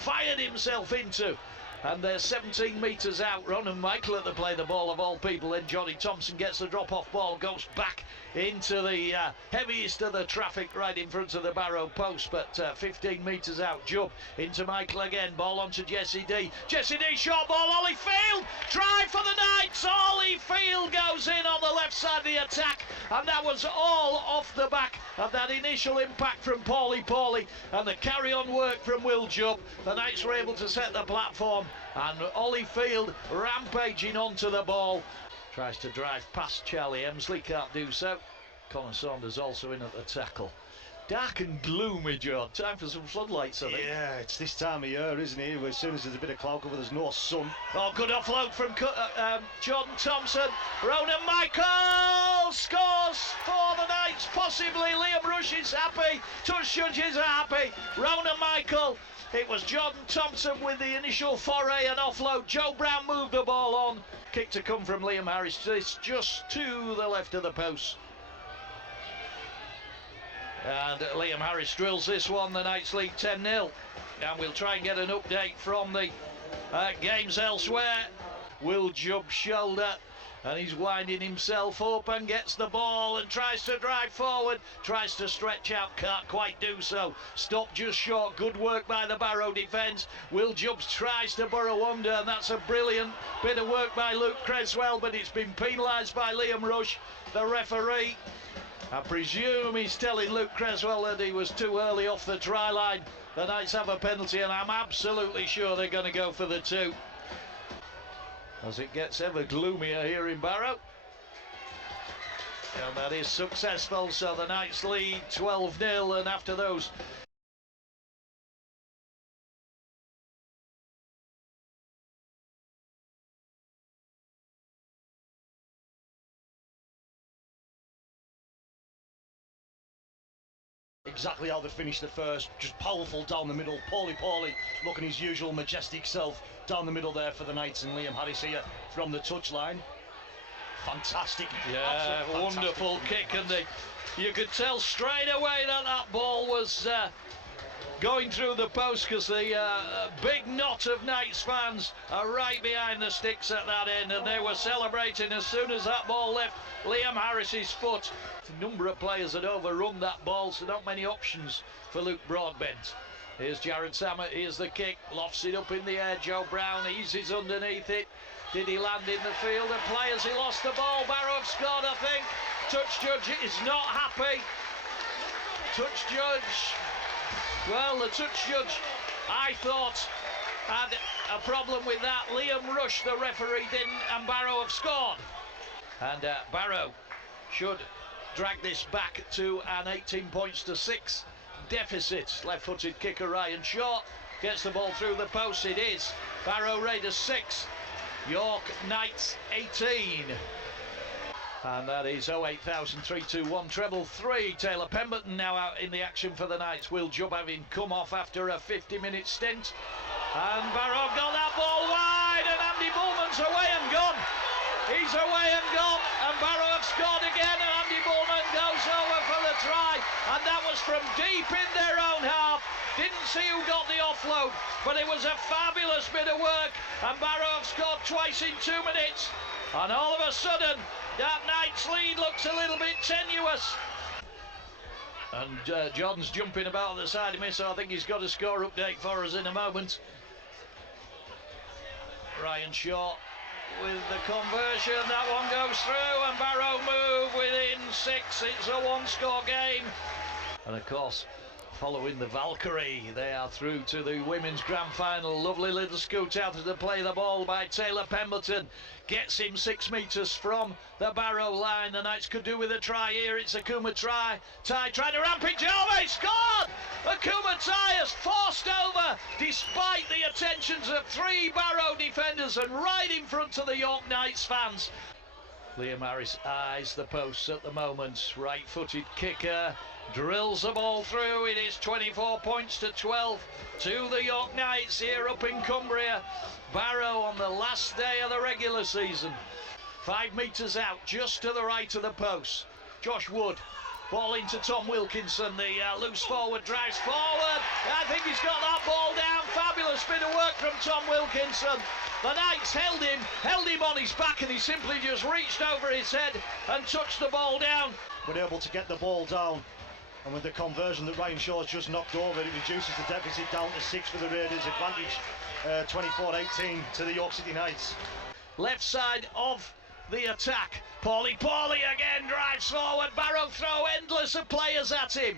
fired himself into. And they're 17 metres out. Ronan Michael at the play the ball of all people. Then Johnny Thompson gets the drop-off ball, goes back into the heaviest of the traffic right in front of the Barrow post, but 15 metres out. Jubb into Michael again, ball onto Jesse D. Jesse D, short ball, Ollie Field, drive for the Knights. Ollie Field goes in on the left side of the attack, and that was all off the back of that initial impact from Paulie and the carry-on work from Will Jubb. The Knights were able to set the platform, and Ollie Field rampaging onto the ball. Tries to drive past Charlie Emsley, can't do so. Colin Saunders also in at the tackle. Dark and gloomy, John. Time for some floodlights, I think. Yeah, it's this time of year, isn't it? As soon as there's a bit of cloud cover, there's no sun. Oh, good offload from Jordan Thompson. Ronan Michael scores for the Knights, possibly. Liam Rush is happy. Touch judges are happy. Ronan Michael. It was Jordan Thompson with the initial foray and offload. Joe Brown moved the ball on. Kick to come from Liam Harris. This just to the left of the post. And Liam Harris drills this one. The Knights lead 10-0. And we'll try and get an update from the games elsewhere. Will Jubb shoulder. And he's winding himself up and gets the ball and tries to drive forward, tries to stretch out, can't quite do so. Stopped just short. Good work by the Barrow defence. Will Jubb tries to burrow under, and that's a brilliant bit of work by Luke Creswell, but it's been penalised by Liam Rush, the referee. I presume he's telling Luke Creswell that he was too early off the try line. The Knights have a penalty, and I'm absolutely sure they're going to go for the 2. As it gets ever gloomier here in Barrow. And that is successful, so the Knights lead 12-0, and after those Exactly how they finished the first, just powerful down the middle. Paulie looking his usual majestic self down the middle there for the Knights, and Liam Harris here from the touchline. Fantastic. Yeah, wonderful kick, and you could tell straight away that that ball was going through the post, because the big knot of Knights fans are right behind the sticks at that end, and they were celebrating as soon as that ball left Liam Harris's foot. A number of players had overrun that ball, so not many options for Luke Broadbent. Here's Jared Sammer, here's the kick, lofts it up in the air. Joe Brown eases underneath it. Did he land in the field? The players, he lost the ball. Barrow have scored, I think. Touch judge is not happy. Touch judge, well, the touch judge, I thought, had a problem with that. Liam Rush, the referee, didn't, and Barrow have scored. And Barrow should drag this back to an 18 points to 6 deficit. Left-footed kicker Ryan Short gets the ball through the post. It is Barrow Raiders 6, York Knights 18. And that is 0800321 treble 3. Taylor Pemberton now out in the action for the Knights. Will Jubb having come off after a 50-minute stint. And Barrow got that ball wide, and Andy Bulman's away and gone. He's away and gone, and Barrow have scored again, and Andy Bulman goes over for the try, and that was from deep in their own half. Didn't see who got the offload, but it was a fabulous bit of work, and Barrow have scored twice in 2 minutes, and all of a sudden that Knights lead looks a little bit tenuous. And John's jumping about the side of me, so I think he's got a score update for us in a moment. Ryan Short with the conversion, that one goes through, and Barrow move within 6. It's a 1-score game. And of course, following the Valkyrie, they are through to the women's grand final. Lovely little scoot out to play the ball by Taylor Pemberton. Gets him 6 metres from the Barrow line. The Knights could do with a try here. It's a Kuma try. Ty trying to rampage over. He scored! Akuma Ty has forced over despite the attentions of 3 Barrow defenders, and right in front of the York Knights fans. Liam Harris eyes the posts at the moment. Right-footed kicker drills the ball through. It is 24 points to 12 to the York Knights here up in Cumbria. Barrow on the last day of the regular season. 5 metres out, just to the right of the post. Josh Wood Ball into Tom Wilkinson, the loose forward drives forward. I think he's got that ball down. Fabulous bit of work from Tom Wilkinson. The Knights held him on his back, and he simply just reached over his head and touched the ball down. We're able to get the ball down, and with the conversion that Ryan Shaw's just knocked over, it reduces the deficit down to 6 for the Raiders. Advantage 24-18 to the York City Knights. Left side of the attack. Paulie again drives forward. Barrow throw endless of players at him.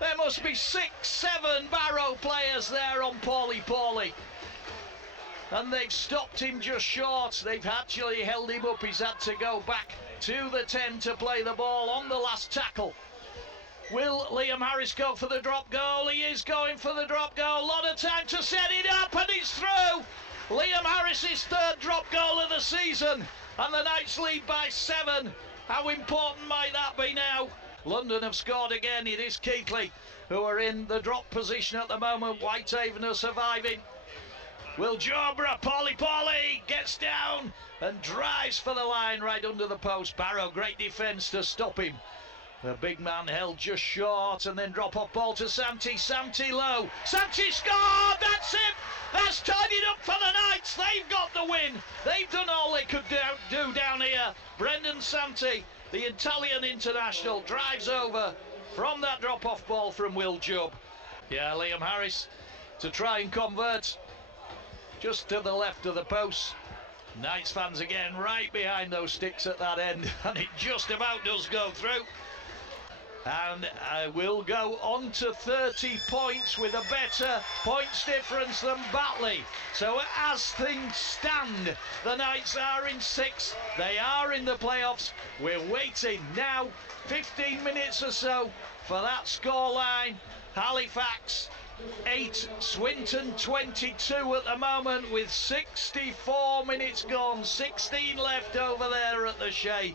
There must be 6-7 Barrow players there on Paulie. And they've stopped him just short. They've actually held him up. He's had to go back to the 10 to play the ball on the last tackle. Will Liam Harris go for the drop goal? He is going for the drop goal. A lot of time to set it up, and it's through. Liam Harris's 3rd drop goal of the season, and the Knights lead by 7. How important might that be now? London have scored again. It is Keighley who are in the drop position at the moment. Whitehaven are surviving. Will Jobra, Paulie gets down and drives for the line right under the post. Barrow, great defence to stop him. The big man held just short, and then drop off ball to Santi. Santi low. Santi scored! That's it! That's tied it up for the Knights. They've got the win. They've done all they could do down here. Brendan Santi, the Italian international, drives over from that drop off ball from Will Jubb. Yeah, Liam Harris to try and convert just to the left of the post. Knights fans again right behind those sticks at that end, and it just about does go through. And I will go on to 30 points with a better points difference than Batley. So as things stand, the Knights are in 6th. They are in the playoffs. We're waiting now 15 minutes or so for that scoreline. Halifax 8, Swinton 22 at the moment with 64 minutes gone, 16 left over there at the Shea.